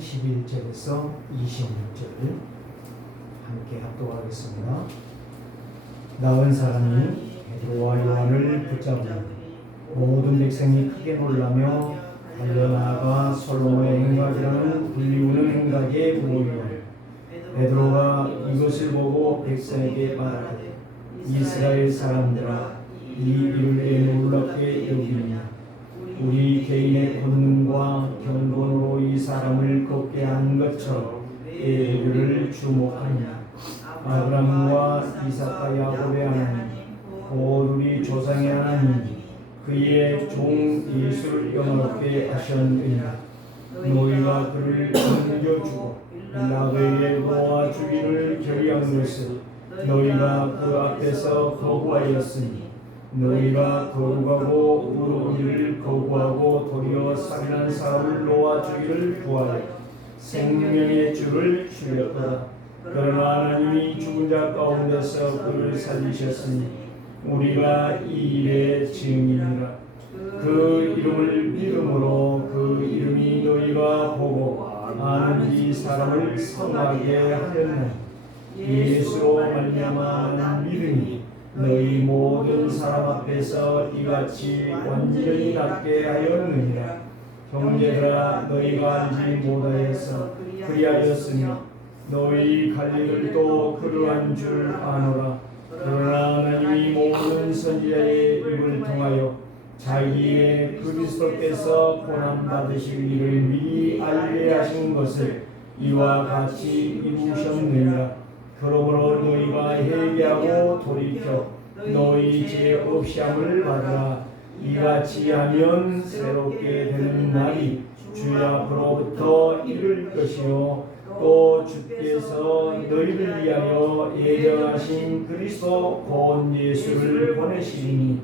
11절에서 26절 함께 합독하겠습니다. 나은 사람이 베드로와 요한을 붙잡으니 모든 백성이 크게 놀라며 달려나가 솔로몬의 행각이라는 불리우는 행각에 모이며 베드로가 이것을 보고 백성에게 말하되 이스라엘 사람들아 이 일을 왜 놀랍게 여기느냐. 우리 개인의 권능과 경건으로 이 사람을 걷게 한 것처럼 예를 주목하느냐. 아브라함과 이삭과 야곱의 하나님 곧 우리 조상의 하나님이 그의 종 예수를 영화롭게 하셨느니라. 너희가 그를 넘겨주고 빌라도에게 놓아주기를 결의한 것을 너희가 그 앞에서 거부하였으니 너희가 거룩하고 의를 거부하고 도리어 살인한 사람을 놓아주기를 구하여 생명의 주를 죽였도다. 그러나 하나님이 죽은 자 가운데서 그를 살리셨으니 우리가 이 일의 증인이라. 그 이름을 믿음으로 그 이름이 너희가 보고 아는 이 사람을 성하게 하였나니 예수로 말미암아 믿음이 너희 모든 사람 앞에서 이같이 완전히 낫게 하였느니라. 형제들아 너희가 알지 못하여서 그리하였으며 너희 갈릴리도 그러한 줄 아노라. 그러나 하나님이 모든 선지자의 입을 통하여 자기의 그리스도께서 고난받으실 일을 미리 알게 하신 것을 이와 같이 이루셨느니라. 그러므로 너희가 회개하고 돌이켜 너희 죄 없이 함을 받으라. 이같이 하면 새롭게 되는 날이 주 앞으로부터 이를 것이요 또 주께서 너희를 위하여 예정하신 그리스도 곧 예수를 보내시리니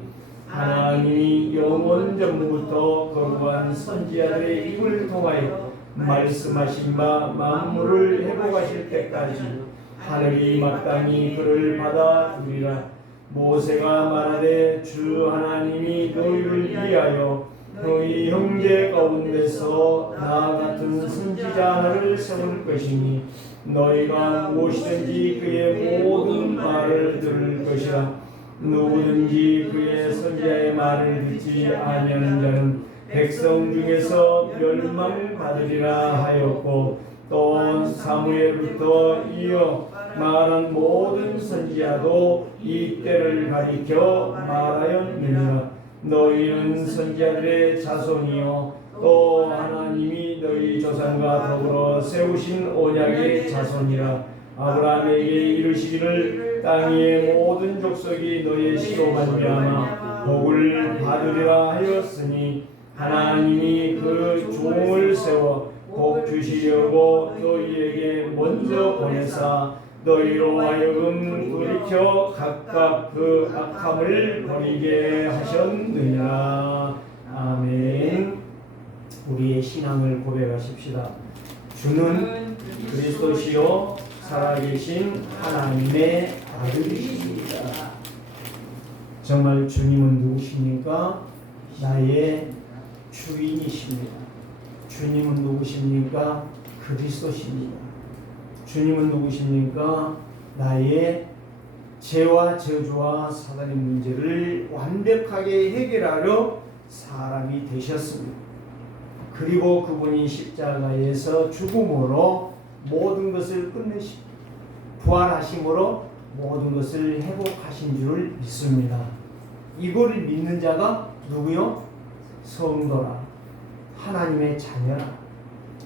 하나님이 영원 전부터 거룩한 선지자들의 입을 통하여 말씀하신 바 만물을 회복하실 때까지 하늘이 마땅히 그를 받아주리라. 모세가 말하되 주 하나님이 너희를 위하여 너희 형제 가운데서 나 같은 선지자 하나를 세울 것이니 너희가 무엇이든지 그의 모든 말을 들을 것이라. 누구든지 그의 선지자의 말을 듣지 아니하는 자는 백성 중에서 멸망을 받으리라 하였고 또 사무엘부터 이어 말한 모든 선지자도 이 때를 가리켜 말하였느니라. 너희는 선지자들의 자손이요 또 하나님이 너희 조상과 더불어 세우신 언약의 자손이라. 아브라함에게 이르시기를 땅 위의 모든 족속이 너희의 씨로 말미암아 복을 받으리라 하였으니 하나님이 그 종을 세워 복 주시려고 너희에게 먼저 보내사 너희로 하여금 돌이켜 각각 그 악함을 버리게 하셨느니라. 아멘. 우리의 신앙을 고백하십시다. 주는 그리스도시요 살아계신 하나님의 아들이십니다. 정말 주님은 누구십니까? 나의 주인이십니다. 주님은 누구십니까? 그리스도십니다. 주님은 누구십니까? 나의 죄와 저주와 사단의 문제를 완벽하게 해결하려 사람이 되셨습니다. 그리고 그분이 십자가에서 죽음으로 모든 것을 끝내시고 부활하심으로 모든 것을 회복하신 줄을 믿습니다. 이거를 믿는 자가 누구요? 성도라, 하나님의 자녀라,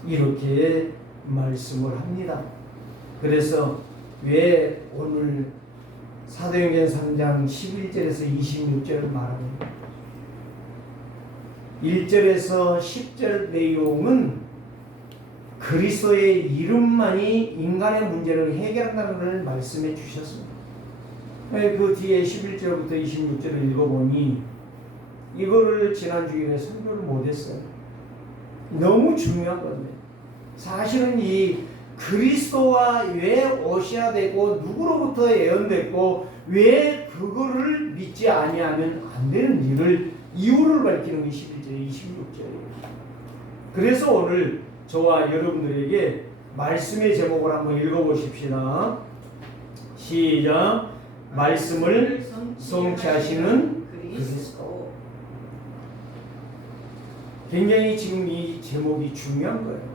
이렇게 말씀을 합니다. 그래서 왜 오늘 사도행전 3장 11절에서 26절을 말합니다. 1절에서 10절 내용은 그리스도의 이름만이 인간의 문제를 해결한다는 것을 말씀해 주셨습니다. 그 뒤에 11절부터 26절을 읽어보니 이거를 지난 주일에 설교를 못했어요. 너무 중요하거든요. 사실은 이 그리스도와 왜 오셔야 되고 누구로부터 예언됐고 왜 그거를 믿지 아니하면 안 되는 일을 이유를 밝히는 게 11절, 26절이에요. 그래서 오늘 저와 여러분들에게 말씀의 제목을 한번 읽어보십시다. 시작. 말씀을 성취하시는 그리스도. 굉장히 지금 이 제목이 중요한 거예요.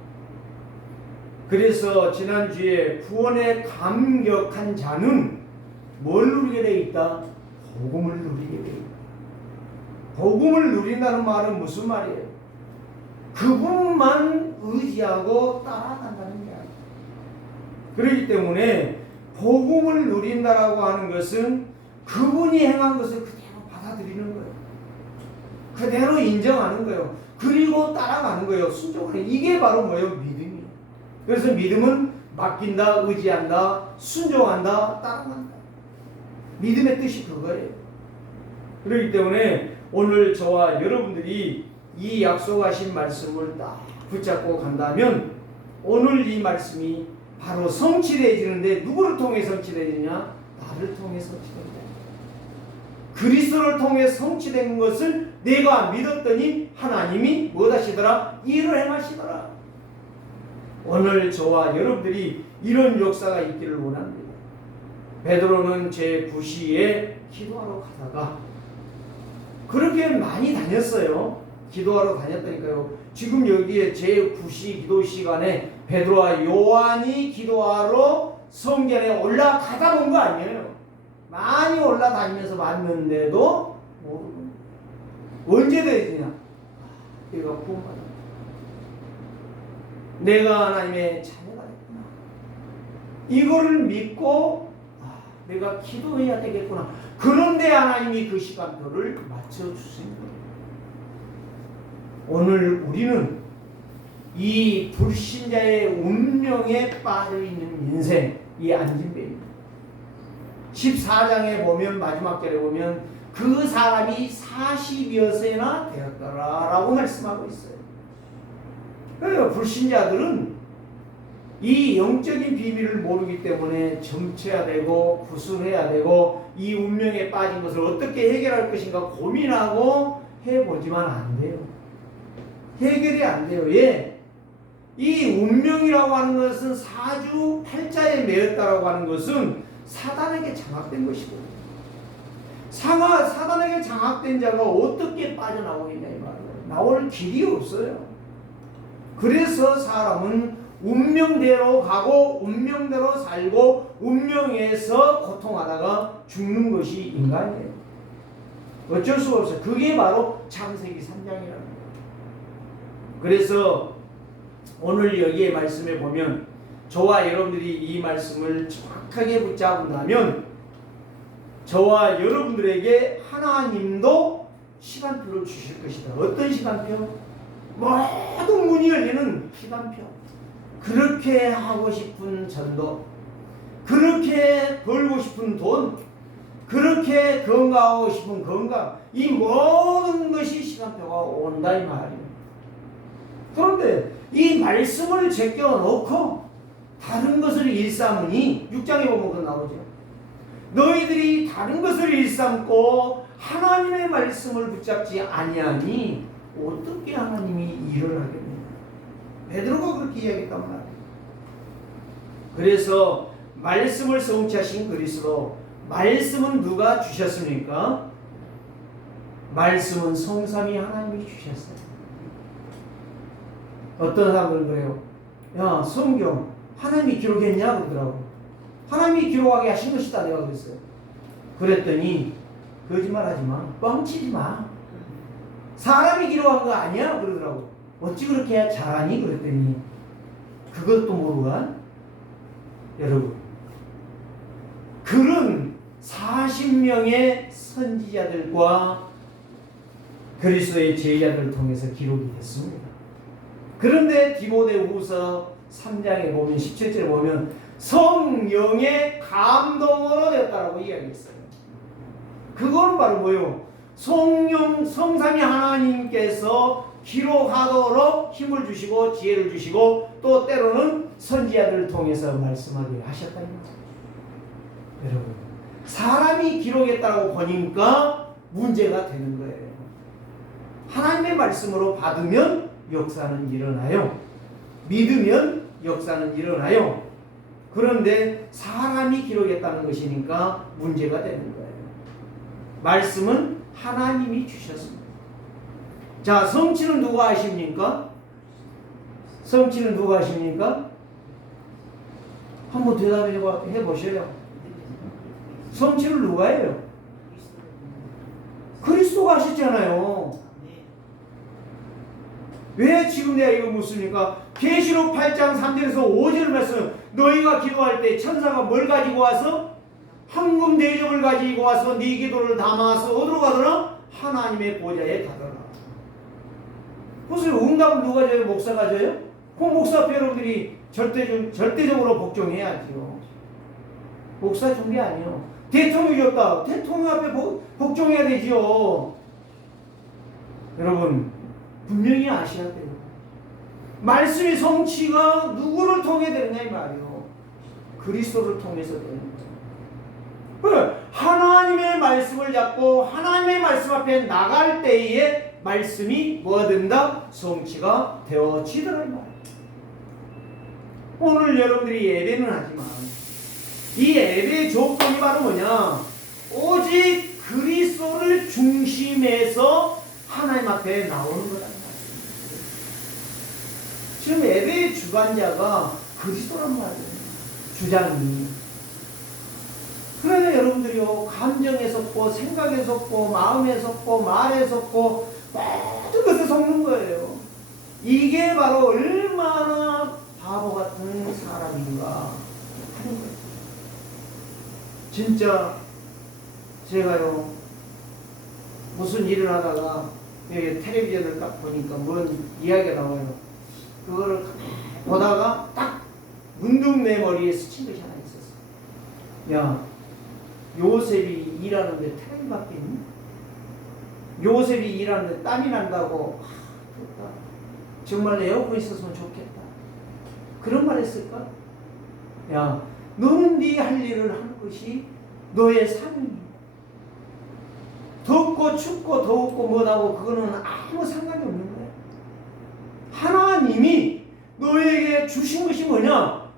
그래서 지난주에 구원에 감격한 자는 뭘 누리게 돼 있다? 복음을 누리게 돼 있다. 복음을 누린다는 말은 무슨 말이에요? 그분만 의지하고 따라간다는 이야기. 그렇기 때문에 복음을 누린다라고 하는 것은 그분이 행한 것을 그대로 받아들이는 거예요. 그대로 인정하는 거예요. 그리고 따라가는 거예요. 순종하는. 이게 바로 뭐예요? 믿음이에요. 그래서 믿음은 맡긴다, 의지한다, 순종한다, 따라간다. 믿음의 뜻이 그거예요. 그렇기 때문에 오늘 저와 여러분들이 이 약속하신 말씀을 딱 붙잡고 간다면 오늘 이 말씀이 바로 성취되어지는데 누구를 통해 성취되느냐? 나를 통해 성취된다. 그리스도를 통해 성취된 것을 내가 믿었더니 하나님이 뭐하시더라? 일을 행하시더라. 오늘 저와 여러분들이 이런 역사가 있기를 원합니다. 베드로는 제9시에 기도하러 가다가 그렇게 많이 다녔어요. 기도하러 다녔다니까요. 지금 여기에 제9시 기도 시간에 베드로와 요한이 기도하러 성전에 올라가다 본 거 아니에요. 많이 올라다니면서 봤는데도 모르고 언제 되느냐? 내가 구원받았다. 내가 하나님의 자녀가 됐구나. 이거를 믿고 내가 기도해야 되겠구나. 그런데 하나님이 그 시간표를 맞춰주신 거예요. 오늘 우리는 이 불신자의 운명에 빠져있는 인생, 이 안진배입니다. 14장에 보면 마지막 절에 보면 그 사람이 40여세나 되었더라라고 말씀하고 있어요. 그래서 불신자들은 이 영적인 비밀을 모르기 때문에 점쳐야 되고 구술해야 되고 이 운명에 빠진 것을 어떻게 해결할 것인가 고민하고 해보지만 안 돼요. 해결이 안 돼요. 예. 이 운명이라고 하는 것은 사주 팔자에 매였다라고 하는 것은 사단에게 장악된 것이고 사단에게 장악된 자가 어떻게 빠져나오겠냐 이 말이에요. 나올 길이 없어요. 그래서 사람은 운명대로 가고 운명대로 살고 운명에서 고통하다가 죽는 것이 인간이에요. 어쩔 수가 없어요. 그게 바로 창세기 3장이라는 거예요. 그래서 오늘 여기에 말씀에 보면 저와 여러분들이 이 말씀을 정확하게 붙잡는다면 저와 여러분들에게 하나님도 시간표를 주실 것이다. 어떤 시간표? 모든 문이 열리는 시간표. 그렇게 하고 싶은 전도, 그렇게 벌고 싶은 돈, 그렇게 건강하고 싶은 건강, 이 모든 것이 시간표가 온다 이 말이에요. 그런데 이 말씀을 제껴놓고 다른 것을 일삼으니 6장에 보면 그거 나오죠. 너희들이 다른 것을 일삼고 하나님의 말씀을 붙잡지 아니하니 어떻게 하나님이 일을 하겠느냐. 베드로가 그렇게 이야기했단 말이에요. 그래서 말씀을 성취하신 그리스도, 말씀은 누가 주셨습니까? 말씀은 성삼위 하나님이 주셨어요. 어떤 사람들은 그래요. 야, 성경 하나님이 기록했냐? 그러더라고. 하나님이 기록하게 하신 것이다 내가 그랬어요. 그랬더니 거짓말하지 마. 뻥치지 마. 사람이 기록한 거 아니야? 그러더라고. 어찌 그렇게 잘하니? 그랬더니 그것도 모르가? 여러분, 그런 40명의 선지자들과 그리스도의 제자들을 통해서 기록이 됐습니다. 그런데 디모데후서 3장에 보면 17절에 보면 성령의 감동으로 되었다라고 이야기했어요. 그건 바로 뭐예요? 성삼위 하나님께서 기록하도록 힘을 주시고 지혜를 주시고 또 때로는 선지자들을 통해서 말씀하게 하셨다. 여러분, 사람이 기록했다고 보니까 문제가 되는 거예요. 하나님의 말씀으로 받으면 역사는 일어나요. 믿으면 역사는 일어나요. 그런데 사람이 기록했다는 것이니까 문제가 되는 거예요. 말씀은 하나님이 주셨습니다. 자, 성취는 누가 하십니까? 성취는 누가 하십니까? 한번 대답해 보셔요. 성취를 누가 해요? 그리스도가 하셨잖아요. 왜 지금 내가 이거 묻습니까? 계시록 8장 3절에서 5절 말씀, 너희가 기도할 때 천사가 뭘 가지고 와서? 황금 대접을 가지고 와서 네 기도를 담아서 어디로 가더라? 하나님의 보좌에 가더라. 그래서 응답을 누가 줘요? 목사가 줘요? 그 목사 앞에 여러분들이 절대적으로 복종해야지요. 목사 준 게 아니요. 대통령이 줬다. 대통령 앞에 복종해야 되지요. 여러분 분명히 아셔야 돼요. 말씀의 성취가 누구를 통해 되느냐 이 말이요. 그리스도를 통해서 되는 거예요. 하나님의 말씀을 잡고 하나님의 말씀 앞에 나갈 때에 말씀이 뭐가 된다? 성취가 되어지더라 이 말이에요. 오늘 여러분들이 예배는 하지만 이 예배의 조건이 바로 뭐냐? 오직 그리스도를 중심에서 하나님 앞에 나오는 거란 말이에요. 지금 예배의 주관자가 그리스도란 말이에요. 주장이. 그러나 여러분들이요, 감정에 섰고 생각에 섰고 마음에 섰고 말에 섰고 모든 것에 섞는 거예요. 이게 바로 얼마나 바보 같은 사람인가 하는 거예요. 진짜 제가요 무슨 일을 하다가 여기 텔레비전을 딱 보니까 뭔 이야기가 나와요. 그거를 보다가 딱 문득 내 머리에 스친 것이 하나 있었어. 야, 요셉이 일하는데 텔레비 밖에 있니? 요셉이 일하는데 땀이 난다고. 좋다. 정말 에어컨 있었으면 좋겠다. 그런 말 했을까? 야, 너는 네 할 일을 하는 것이 너의 삶이야. 덥고 춥고 더웠고 뭐라고 그거는 아무 상관이 없는 거야. 하나님이 너에게 주신 것이 뭐냐?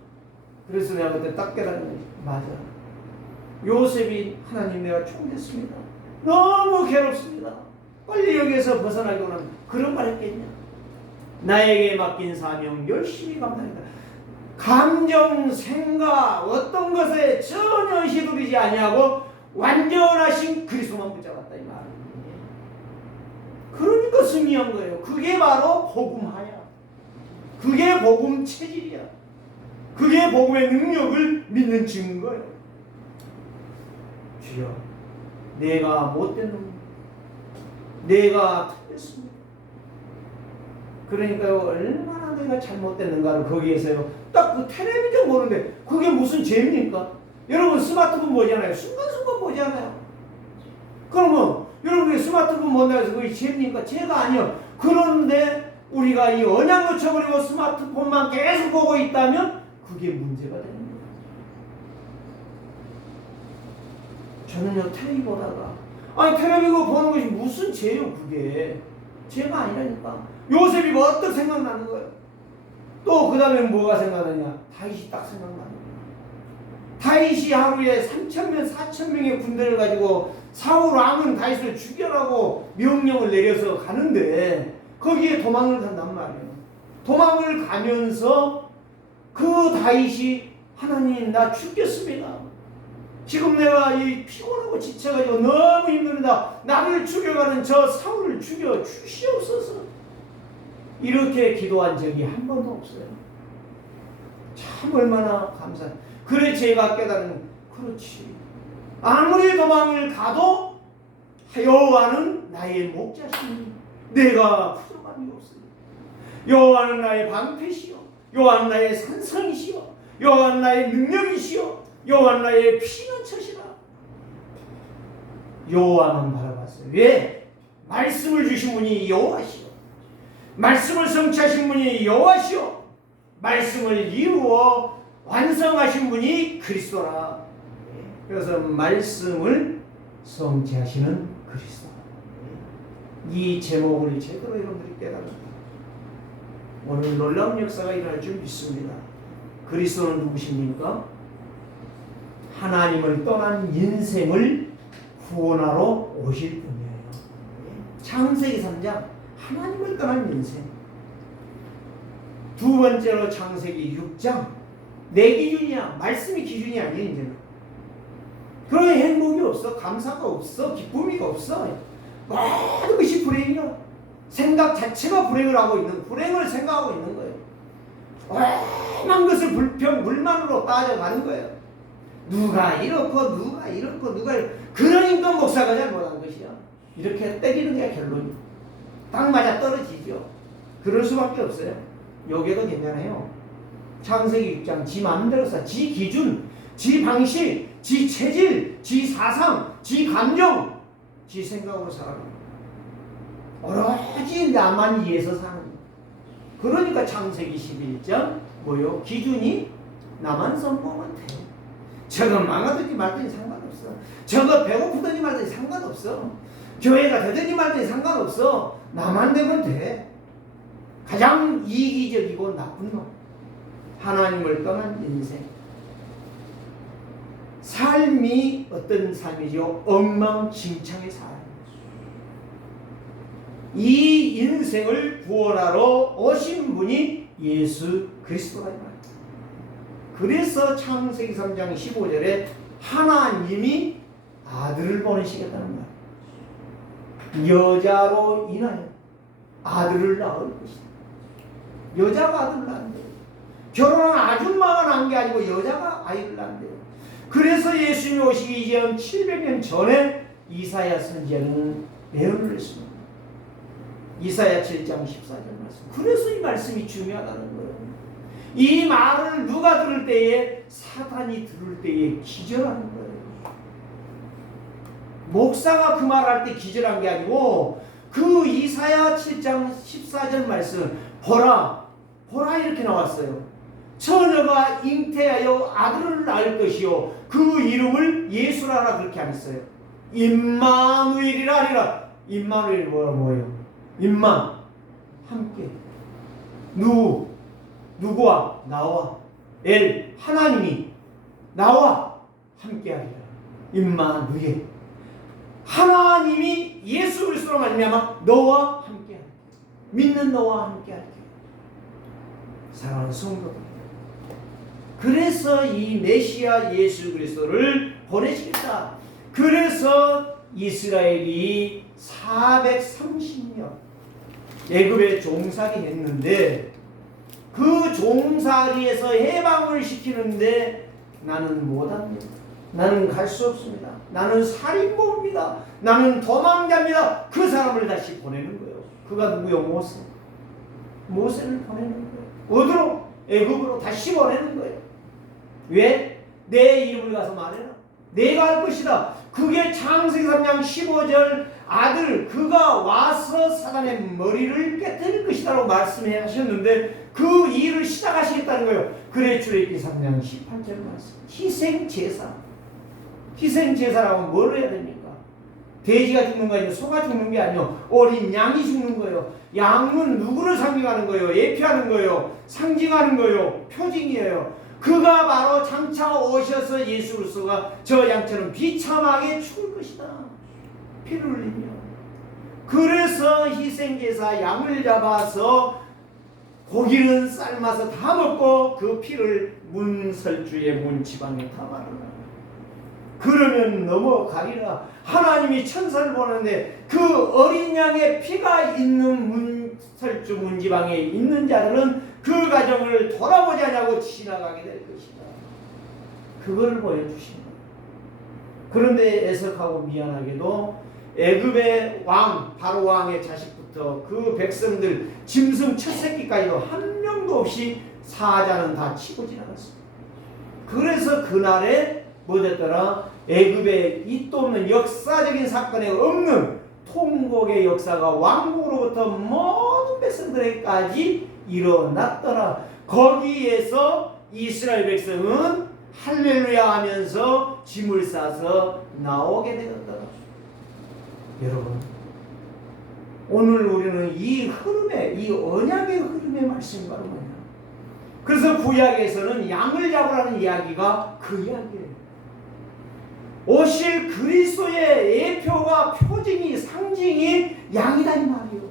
그래서 내가 그때 딱 깨달은 맞아. 요셉이 하나님 내가 총됐습니다. 너무 괴롭습니다. 빨리 여기에서 벗어나기로는 그런 말 했겠냐? 나에게 맡긴 사명 열심히 감당한다. 감정, 생각, 어떤 것에 전혀 휘둘리지 아니하고 완전하신 그리스도만 붙잡았다 이 말이에요. 그러니까 승리한 거예요. 그게 바로 복음하야. 그게 복음 체질이야. 그게 복음의 능력을 믿는 증거예요. 주여, 내가 못된 놈, 내가 틀렸습니다. 그러니까요, 얼마나 내가 잘못됐는가를 거기에서요, 딱 그 텔레비전 보는데 그게 무슨 죄입니까? 여러분 스마트폰 보잖아요. 순간순간 보잖아요. 그러면 여러분이 스마트폰 본다고 해서 그게 죄입니까? 죄가 아니요. 그런데 우리가 이 언약 놓쳐버리고 스마트폰만 계속 보고 있다면 그게 문제가 되는 거예요. 저는요, 텔레비 보다가 아니 텔레비 보는 것이 무슨 죄요? 그게 죄가 아니라니까. 요셉이 뭐 어떻게 생각나는 거예요? 또 그 다음에 뭐가 생각나냐? 다윗이 딱 생각나는 거예요. 다윗이 하루에 3,000명, 4,000명의 군대를 가지고 사울 왕은 다윗을 죽여라고 명령을 내려서 가는데 거기에 도망을 간단 말이에요. 도망을 가면서 그 다윗이 하나님 나 죽겠습니다. 지금 내가 이 피곤하고 지쳐가지고 너무 힘듭니다. 나를 죽여가는 저 사울을 죽여 주시옵소서. 이렇게 기도한 적이 한 번도 없어요. 참 얼마나 감사해. 그래 제가 깨달은, 그렇지. 아무리 도망을 가도 여호와는 나의 목자시니 내가 부족함이 없으니. 여호와는 나의 방패시요, 여호와는 나의 산성이시요, 여호와는 나의 능력이시요, 여호와는 나의 피난처시라. 여호와만 바라봤어요. 왜? 말씀을 주신 분이 여호와시요, 말씀을 성취하신 분이 여호와시요, 말씀을 이루어 완성하신 분이 그리스도라. 그래서 말씀을 성취하시는 그리스도. 이 제목을 제대로 여러분들이 깨달았다. 오늘 놀라운 역사가 일어날 줄 믿습니다. 그리스도는 누구십니까? 하나님을 떠난 인생을 구원하러 오실 분이에요. 창세기 3장 하나님을 떠난 인생. 두 번째로 창세기 6장 내 기준이야. 말씀이 기준이 아니에요. 이제는. 그런 행복이 없어. 감사가 없어. 기쁨이 없어. 모든 것이 불행이야. 생각 자체가 불행을 하고 있는, 불행을 생각하고 있는 거예요. 오만 것을 불만으로 따져가는 거예요. 누가 이렇고 누가 이렇고 누가 이렇고. 그러니까 목사가 잘못한 것이야. 이렇게 때리는 게 결론이. 딱 맞아 떨어지죠. 그럴 수밖에 없어요. 여기도 괜찮아요. 창세기 6장 지 마음대로 사, 지 기준, 지 방식, 지 체질, 지 사상, 지 감정, 지 생각으로 살아가는 오로지 나만 위해서 사는 거예요. 그러니까 창세기 11장 뭐요? 기준이 나만 성공하면 돼요. 저거 망하든지 말든지 상관없어. 저거 배고프든지 말든지 상관없어. 교회가 되든지 말든지 상관없어. 나만 되면 돼. 가장 이기적이고 나쁜 놈. 하나님을 떠난 인생. 삶이 어떤 삶이죠? 엉망진창의 삶. 이 인생을 구원하러 오신 분이 예수 그리스도가 있다. 그래서 창세기 3장 15절에 하나님이 아들을 보내시겠다는 말. 여자로 인하여 아들을 낳을 것이다. 여자가 아들을 낳는대요. 결혼한 아줌마가 낳은 게 아니고 여자가 아이를 낳는대요. 그래서 예수님이 오시기 전 700년 전에 이사야 선지자는 예언을 했습니다. 이사야 7장 14절 말씀. 그래서 이 말씀이 중요하다는 거예요. 이 말을 누가 들을 때에? 사단이 들을 때에 기절하는 거예요. 목사가 그 말할 때 기절한 게 아니고 그 이사야 7장 14절 말씀 보라 이렇게 나왔어요. 처녀가 잉태하여 아들을 낳을 것이요 그 이름을 예수라라 그렇게 안 했어요. 임마누엘이라 하리라. 임마누엘이 뭐예요? 임만 함께 누구와 나와 엘 하나님이 나와 함께 하리라. 임마누엘 하나님이 예수 그리스도로 말미암아 너와 함께 하리라. 믿는 너와 함께 하리라. 사랑하는 성도들, 그래서 이 메시아 예수 그리스도를 보내시겠다. 그래서 이스라엘이 430년 애굽에 종살이 했는데 그 종살이에서 해방을 시키는데 나는 못합니다. 나는 갈 수 없습니다. 나는 살인범입니다. 나는 도망자입니다. 그 사람을 다시 보내는 거예요. 그가 누구요? 모세를 보내는 거예요. 어디로? 애굽으로 다시 보내는 거예요. 왜? 내 이름을 가서 말해라. 내가 할 것이다. 그게 창세기 3장 15절 아들 그가 와서 사단의 머리를 깨뜨릴 것이다 라고 말씀해 하셨는데 그 일을 시작하시겠다는 거예요. 그래 출애굽기 3장 18절 말씀. 희생제사라고 뭘 해야 됩니까? 돼지가 죽는 거 아니고 소가 죽는 게 아니요 어린 양이 죽는 거예요. 양은 누구를 상징하는 거예요? 예표하는 거예요. 상징하는 거예요. 표징이에요. 그가 바로 장차 오셔서 예수 그리스도가 저 양처럼 비참하게 죽을 것이다. 피를 흘리며. 그래서 희생제사 양을 잡아서 고기는 삶아서 다 먹고 그 피를 문설주의 문지방에 다 바르라. 그러면 넘어가리라. 하나님이 천사를 보내는데 그 어린 양의 피가 있는 문설주 문지방에 있는 자들은 그 가정을 돌아보지 않냐고 지나가게 될 것이다. 그거를 보여주신 거예요. 그런데 애석하고 미안하게도 애굽의 왕 바로 왕의 자식부터 그 백성들 짐승 첫 새끼까지도 한 명도 없이 사자는 다 치고 지나갔습니다. 그래서 그날에 뭐 됐더라? 애굽의 이도 없는 역사적인 사건에 없는 통곡의 역사가 왕국으로부터 모든 백성들에게까지 일어났더라. 거기에서 이스라엘 백성은 할렐루야 하면서 짐을 싸서 나오게 되었더라. 여러분, 오늘 우리는 이 흐름에, 이 언약의 흐름의 말씀이 바로 뭐냐. 그래서 구약에서는 양을 잡으라는 이야기가 그 이야기예요. 오실 그리스도의 예표가 표징이 상징이 양이다 이 말이에요.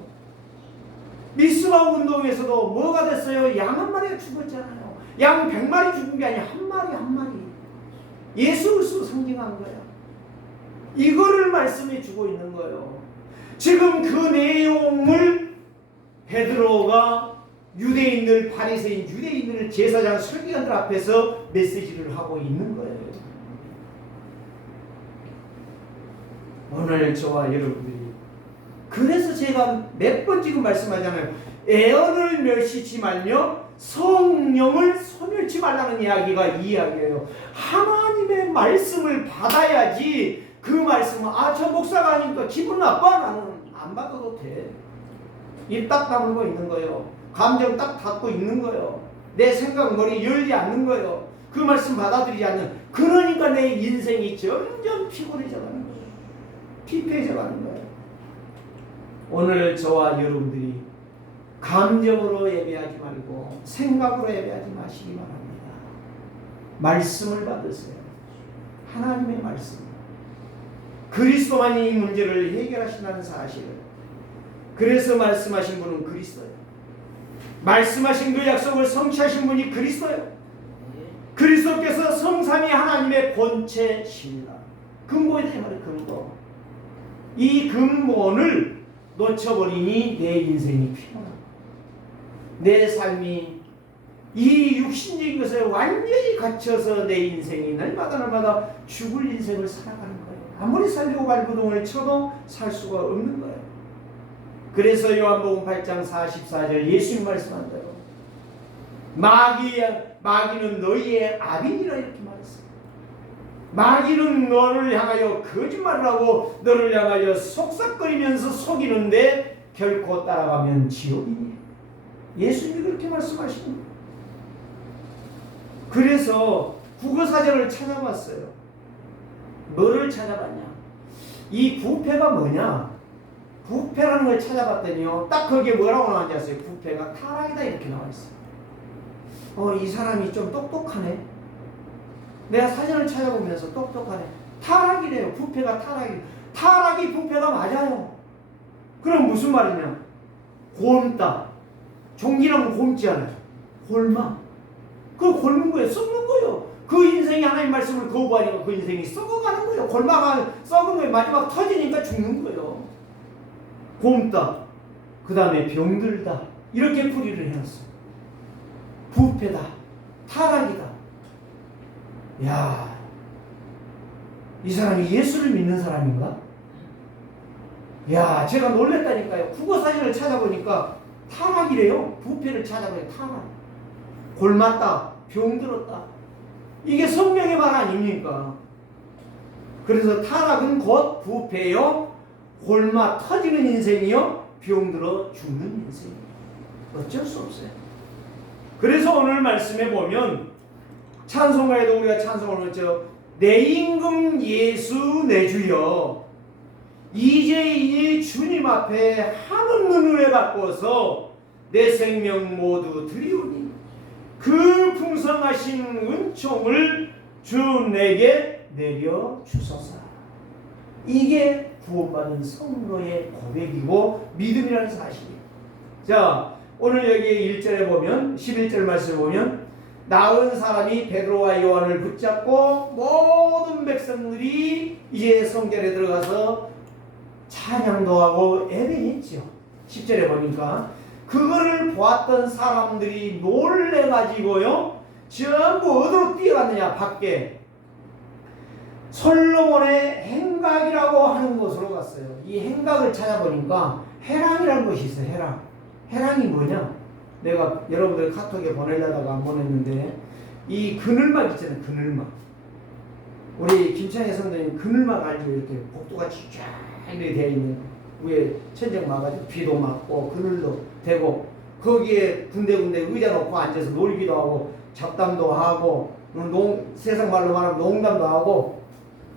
미스바 운동에서도 뭐가 됐어요? 양 한 마리가 죽었잖아요. 양 100마리 죽은 게 아니라 한 마리 한 마리. 예수 그리스도 상징한 거야. 이거를 말씀해 주고 있는 거예요. 지금 그 내용을 베드로가 유대인들, 바리새인 유대인들, 제사장, 설교관들 앞에서 메시지를 하고 있는 거예요. 오늘 저와 여러분들이, 그래서 제가 몇 번 지금 말씀하잖아요. 애언을 멸시치 말며 성령을 소멸치 말라는 이야기가 이 이야기예요. 하나님의 말씀을 받아야지. 그 말씀은 저 목사가 하니까 기분 나빠, 나는 안 받아도 돼. 입 딱 다물고 있는 거예요. 감정 딱 닫고 있는 거예요. 내 생각 머리 열지 않는 거예요. 그 말씀 받아들이지 않는. 그러니까 내 인생이 점점 피곤해져 가는 거예요. 피폐해져 가는 거예요. 오늘 저와 여러분들이 감정으로 예배하지 말고 생각으로 예배하지 마시기 바랍니다. 말씀을 받으세요. 하나님의 말씀. 그리스도만이 이 문제를 해결하신다는 사실을. 그래서 말씀하신 분은 그리스도예요. 말씀하신 그 약속을 성취하신 분이 그리스도예요. 그리스도께서 성삼위 하나님의 본체십니다. 근본이다 말이에요. 근본. 이 근본을 놓쳐버리니 내 인생이 피곤하고 내 삶이 이 육신적인 것에 완전히 갇혀서 내 인생이 날마다 죽을 인생을 살아가는 거예요. 아무리 살려고 발버둥을 쳐도 살 수가 없는 거예요. 그래서 요한복음 8장 44절 예수님 말씀한 대로 마귀는 너희의 아비니라 이렇게 말했어요. 마귀는 너를 향하여 거짓말을 하고 너를 향하여 속삭거리면서 속이는데 결코 따라가면 지옥이니. 예수님이 그렇게 말씀하시는 거예요. 그래서 국어사전을 찾아봤어요. 뭐를 찾아봤냐? 이 부패가 뭐냐? 부패라는 걸 찾아봤더니요, 딱 거기에 뭐라고 나왔는지 아세요? 부패가 타락이다 이렇게 나와있어요. 이 사람이 좀 똑똑하네. 내가 사전을 찾아보면서 똑똑하네. 타락이래요. 부패가 타락이래요. 타락이 부패가 맞아요. 그럼 무슨 말이냐? 곪다. 종기라면 곪지 않아요. 곪마. 그 곪는 거예요. 썩는 거예요. 그 인생이 하나님 말씀을 거부하니까 그 인생이 썩어가는 거예요. 곪마가 썩은 거예요. 마지막 터지니까 죽는 거예요. 곪다. 그 다음에 병들다. 이렇게 풀이를 해놨어요. 부패다. 타락이다. 야, 이 사람이 예수를 믿는 사람인가? 야, 제가 놀랬다니까요. 국어사전을 찾아보니까 타락이래요. 부패를 찾아보니까 타락. 곪았다. 병들었다. 이게 성령의 말 아닙니까? 그래서 타락은 곧 부패요. 곪아 터지는 인생이요. 병들어 죽는 인생이요. 어쩔 수 없어요. 그래서 오늘 말씀에 보면 찬송가에도 우리가 찬송을 했죠. 내 임금 예수 내 주여 이제이니 주님 앞에 한없는 은혜 바꿔서 내 생명 모두 드리오니 그 풍성하신 은총을 주 내게 내려 주소서. 이게 구원받은 성도의 고백이고 믿음이라는 사실이에요. 자, 오늘 여기 1절에 보면 11절 말씀을 보면 나은 사람이 베드로와 요한을 붙잡고 모든 백성들이 이제 성전에 들어가서 찬양도 하고 예배했죠. 10절에 보니까 그거를 보았던 사람들이 놀래가지고요 전부 어디로 뛰어갔느냐? 밖에 솔로몬의 행각이라고 하는 곳으로 갔어요. 이 행각을 찾아보니까 해랑이라는 것이 있어요. 해랑이 뭐냐? 내가 여러분들 카톡에 보내려다가 안 보냈는데 이 그늘막 있잖아요. 그늘막. 우리 김창희 선생님 그늘막 알죠? 이렇게 복도같이 쫙 이렇게 되어 있는 위에 천장 막아가지고 비도 맞고 그늘도 되고 거기에 군데군데 의자 놓고 앉아서 놀기도 하고 잡담도 하고 세상 말로 말하면 농담도 하고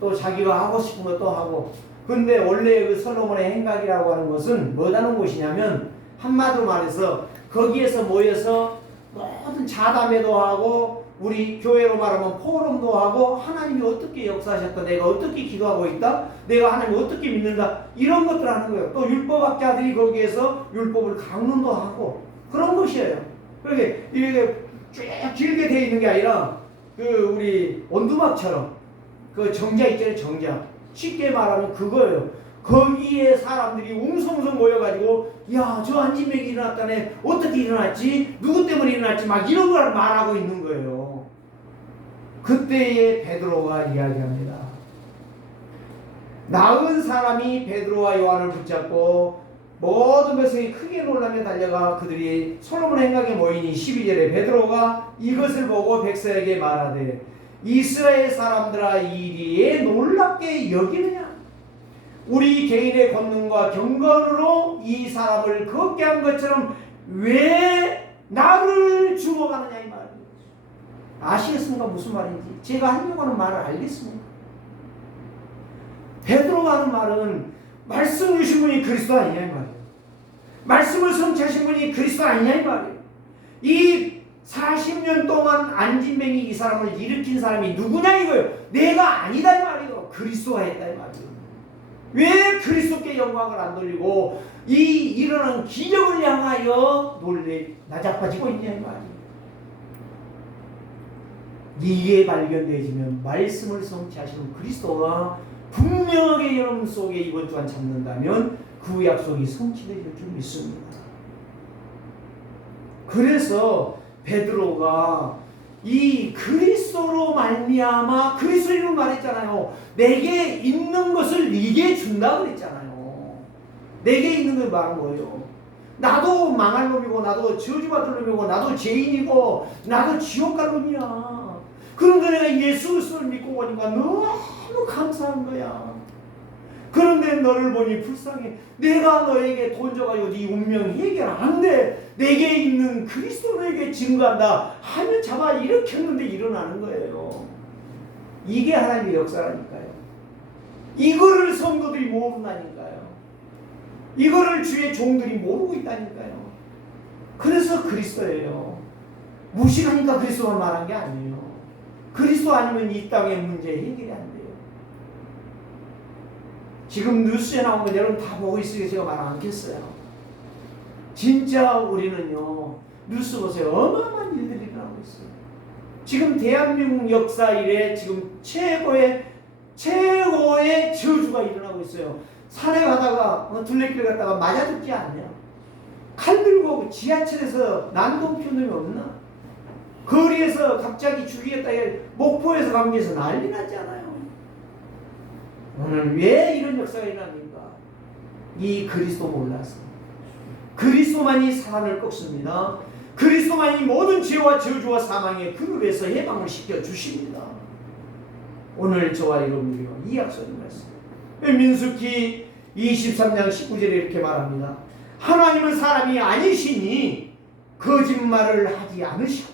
또 자기가 하고 싶은 것도 하고 근데 원래 그 솔로몬의 행각이라고 하는 것은 뭐라는 곳이냐면 한마디로 말해서 거기에서 모여서 모든 자담회도 하고 우리 교회로 말하면 포럼도 하고 하나님이 어떻게 역사하셨다, 내가 어떻게 기도하고 있다, 내가 하나님을 어떻게 믿는다, 이런 것들을 하는 거예요. 또 율법학자들이 거기에서 율법을 강론도 하고 그런 것이에요. 그렇게 이게 쭉 길게 되어 있는 게 아니라 그 우리 원두막처럼 그 정자 있잖아요. 정자. 쉽게 말하면 그거예요. 거기에 사람들이 웅성웅성 모여가지고 야, 저 안진맥이 일어났다네, 어떻게 일어났지, 누구 때문에 일어났지, 막 이런 걸 말하고 있는 거예요. 그때에 베드로가 이야기합니다. 나은 사람이 베드로와 요한을 붙잡고 모든 백성이 크게 놀라며 달려가 그들이 솔로몬 행각에 모이니 12절에 베드로가 이것을 보고 백성에게 말하되 이스라엘 사람들아, 이 일이 놀랍게 여기느냐? 우리 개인의 권능과 경건으로 이 사람을 걷게 한 것처럼 왜 나를 주목하느냐, 이 말이에요. 아시겠습니까? 무슨 말인지. 제가 하려고 하는 말을 알겠습니까? 베드로가 하는 말은 말씀 주신 분이 그리스도 아니냐, 이 말이에요. 말씀을 성취하신 분이 그리스도 아니냐, 이 말이에요. 이 40년 동안 안진뱅이 이 사람을 일으킨 사람이 누구냐 이거예요. 내가 아니다 이 말이에요. 그리스도가 했다 이 말이에요. 왜 그리스도께 영광을 안 돌리고 이 일어난 기적을 향하여 나자빠지고 있냐 이 말이에요. 이게 발견되어지면 말씀을 성취하시는 그리스도가 분명하게 여러분 속에 이번 주간 잡는다면 그 약속이 성취될 줄 믿습니다. 그래서 베드로가 이 그리스도로 말미암아, 그리스도 이름을 말했잖아요. 내게 있는 것을 네게 준다 그랬잖아요. 내게 있는 걸 말한 거예요. 나도 망할 놈이고, 나도 저주받을 놈이고, 나도 죄인이고, 나도 지옥 갈 놈이야. 그런데 내가 예수 그리스도를 믿고 보니까 너무 감사한 거야. 그런데 너를 보니 불쌍해. 내가 너에게 돈 줘가지고 네 운명 해결 안 돼. 내게 있는 그리스도에게 증거한다 하면 잡아 일으켰는데 일어나는 거예요. 이게 하나님의 역사라니까요. 이거를 성도들이 모른다니까요. 이거를 주의 종들이 모르고 있다니까요. 그래서 그리스도예요. 무식하니까 그리스도만 말한 게 아니에요. 그리스도 아니면 이 땅의 문제 해결이 안 돼요. 지금 뉴스에 나온 거 여러분 다 보고 있으니까 제가 말 안 하겠어요. 진짜 우리는요, 뉴스 보세요. 어마어마한 일들이 일어나고 있어요. 지금 대한민국 역사 이래 지금 최고의 저주가 일어나고 있어요. 산에 가다가 둘레길 갔다가 맞아 죽지 않냐? 칼 들고 지하철에서 난동 피우는 놈이 없나? 거리에서 갑자기 죽이겠다 목포에서 감기에서 난리 났잖아요. 오늘 왜 이런 역사가 일어납니까? 이 그리스도 몰라서. 그리스도만이 사람을 꺾습니다. 그리스도만이 모든 죄와 저주와 사망의 그늘에서 해방을 시켜주십니다. 오늘 저와 여러분들이요, 이 약속의 말씀. 민수기 23장 19절에 이렇게 말합니다. 하나님은 사람이 아니시니 거짓말을 하지 않으시고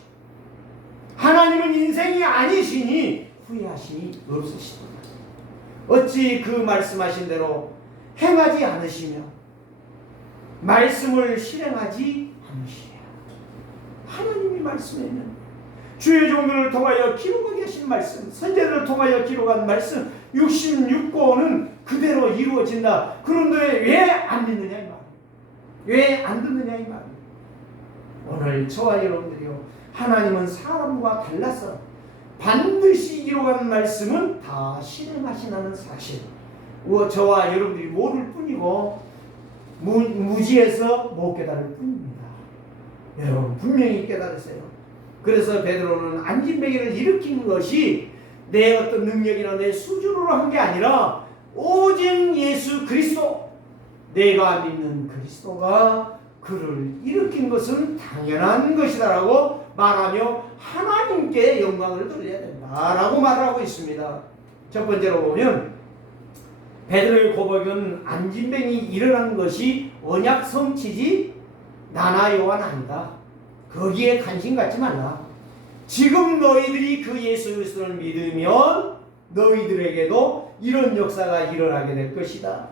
하나님은 인생이 아니시니 후회하심이 없으시도다. 어찌 그 말씀하신 대로 행하지 않으시며 말씀을 실행하지 않으시랴. 하나님이 말씀했는 주의 종들을 통하여 기록하게 하신 말씀, 선제들을 통하여 기록한 말씀 66권은 그대로 이루어진다. 그런데 왜 안 믿느냐 이 말, 왜 안 듣느냐 이 말. 오늘 저와 여러분들이요, 하나님은 사람과 달라서 반드시 기록한 말씀은 다 실행하시는 사실, 저와 여러분들이 모를 뿐이고 무지해서 못 깨달을 뿐입니다. 여러분 분명히 깨달으세요. 그래서 베드로는 안진뱅이를 일으킨 것이 내 어떤 능력이나 내 수준으로 한 게 아니라 오직 예수 그리스도, 내가 믿는 그리스도가 그를 일으킨 것은 당연한 것이다라고 말하며 하나님께 영광을 돌려야 된다라고 말하고 있습니다. 첫 번째로 보면 베드로의 고백은 안진뱅이 일어난 것이 언약 성취지 나나 요한 아니다. 거기에 관심 갖지 말라. 지금 너희들이 그 예수 그리스도를 믿으면 너희들에게도 이런 역사가 일어나게 될 것이다.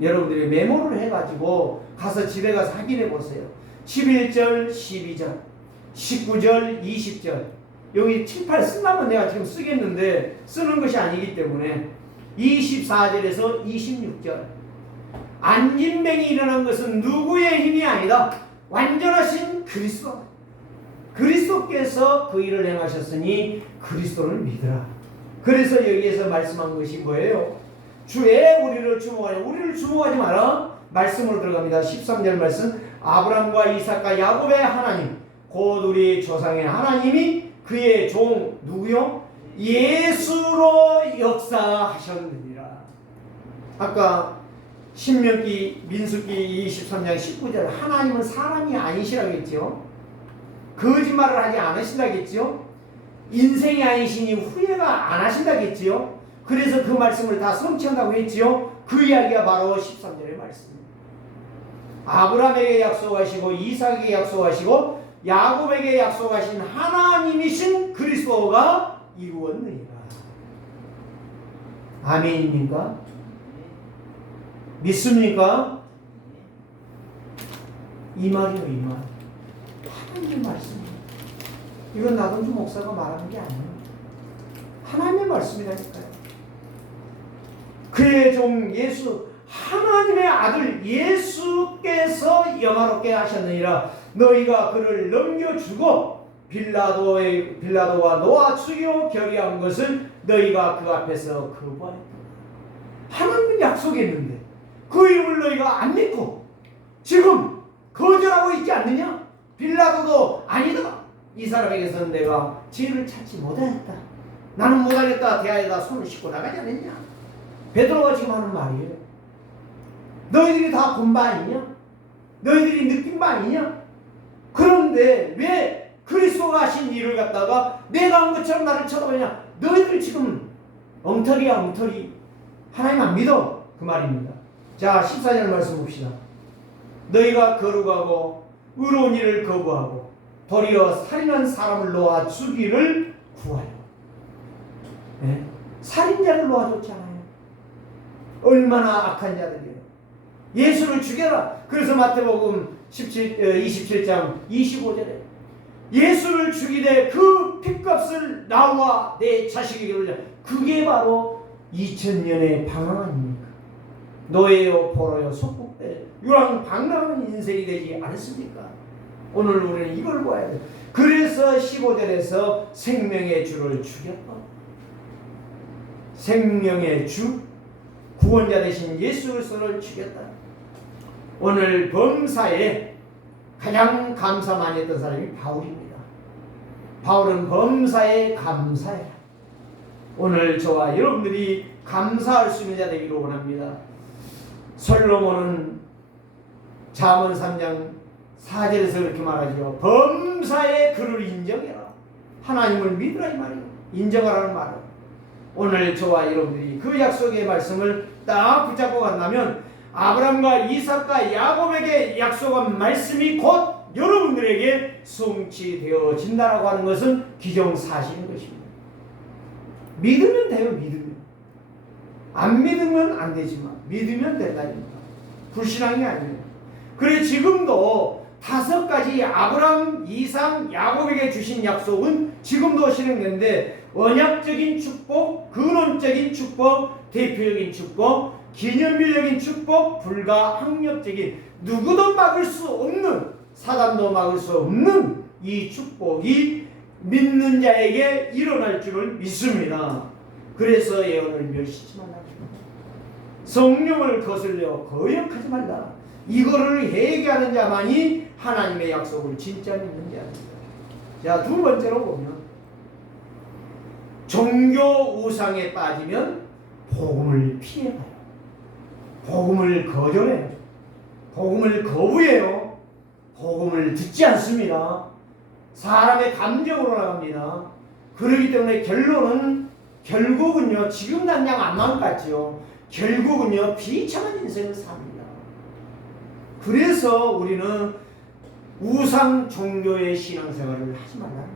여러분들이 메모를 해가지고 가서 집에 가서 확인해 보세요. 11절, 12절, 19절, 20절. 여기 7, 8 쓰려면 내가 지금 쓰겠는데 쓰는 것이 아니기 때문에 24절에서 26절. 안진뱅이 일어난 것은 누구의 힘이 아니다. 완전하신 그리스도. 그리스도께서 그 일을 행하셨으니 그리스도를 믿으라. 그래서 여기에서 말씀한 것이 뭐예요? 주의 우리를 주목하냐. 우리를 주목하지 마라. 말씀으로 들어갑니다. 13절 말씀. 아브라함과 이삭과 야곱의 하나님 곧 우리 조상의 하나님이 그의 종 누구요? 예수로 역사하셨느니라. 아까 신명기 민수기 23장 19절 하나님은 사람이 아니시라고 했죠. 거짓말을 하지 않으신다겠죠. 인생이 아니시니 후회가 안 하신다겠지요. 그래서 그 말씀을 다 성취한다고 했지요. 그 이야기가 바로 13절의 말씀입니다. 아브라함에게 약속하시고 이삭에게 약속하시고 야곱에게 약속하신 하나님이신 그리스도가 이루었느니라. 아멘입니까? 믿습니까? 이 말이요, 이 말. 하나님의 말씀입니다. 이건 나동주 목사가 말하는 게 아니에요. 하나님의 말씀이라니까요. 그의 종 예수, 하나님의 아들 예수께서 영화롭게 하셨느니라. 너희가 그를 넘겨주고 빌라도와 놓아주기로 결의한 것을 너희가 그 앞에서 거부하였다. 하나님은 약속했는데 그 이름을 너희가 안 믿고 지금 거절하고 있지 않느냐? 빌라도도 아니다. 이 사람에게서는 내가 죄를 찾지 못하였다. 나는 못하겠다. 대하에다 손을 씻고 나가지 않느냐? 베드로가 지금 하는 말이에요. 너희들이 다 본 바 아니냐? 너희들이 느낀 바 아니냐? 그런데 왜 그리스도가 하신 일을 갖다가 내가 한 것처럼 나를 쳐다보냐? 너희들 지금 엉터리야, 엉터리. 하나님 안 믿어. 그 말입니다. 자, 14절 말씀 봅시다. 너희가 거룩하고 의로운 일을 거부하고 도리어 살인한 사람을 놓아 주기를 구하여. 네? 살인자를 놓아줬잖아요. 얼마나 악한 자들이에요. 예수를 죽여라. 그래서 마태복음 27장 25절에 예수를 죽이되 그 핏값을 나와 내 자식에게 돌려. 그게 바로 2000년의 방황 아닙니까? 노예요 포로요 속국대 유랑방랑한 인생이 되지 않았습니까? 오늘 우리는 이걸 봐야 돼요. 그래서 15절에서 생명의 주를 죽였다. 생명의 주 구원자 되신 예수 그리스도를 죽였다. 오늘 범사에 가장 감사 많이 했던 사람이 바울입니다. 바울은 범사에 감사해라. 오늘 저와 여러분들이 감사할 수 있는 자 되기를 원합니다. 솔로몬은 잠언 3장 4절에서 그렇게 말하죠. 범사에 그를 인정해라. 하나님을 믿으라 이 말이에요. 인정하라는 말은. 오늘 저와 여러분들이 그 약속의 말씀을 딱 붙잡고 간다면 아브라함과 이삭과 야곱에게 약속한 말씀이 곧 여러분들에게 성취되어진다라고 하는 것은 기정사실인 것입니다. 믿으면 돼요. 믿으면. 안 믿으면 안 되지만 믿으면 된다니까. 불신앙이 아니에요. 그래 지금도 5가지 아브라함, 이삭, 야곱에게 주신 약속은 지금도 실행되는데 언약적인 축복, 근원적인 축복, 대표적인 축복, 기념비적인 축복, 불가항력적인 누구도 막을 수 없는 사단도 막을 수 없는 이 축복이 믿는 자에게 일어날 줄을 믿습니다. 그래서 예언을 멸시치 말라. 성령을 거슬려 거역하지 말라. 이거를 회개하는 자만이 하나님의 약속을 진짜 믿는 자입니다. 자, 두 번째로 보면 종교 우상에 빠지면 복음을 피해가요. 복음을 거절해요. 복음을 거부해요. 복음을 듣지 않습니다. 사람의 감정으로 나갑니다. 그렇기 때문에 결국은요 지금 당장 안 나올 것 같지요. 결국은요 비참한 인생을 삽니다. 그래서 우리는 우상 종교의 신앙생활을 하지 말라는 거예요.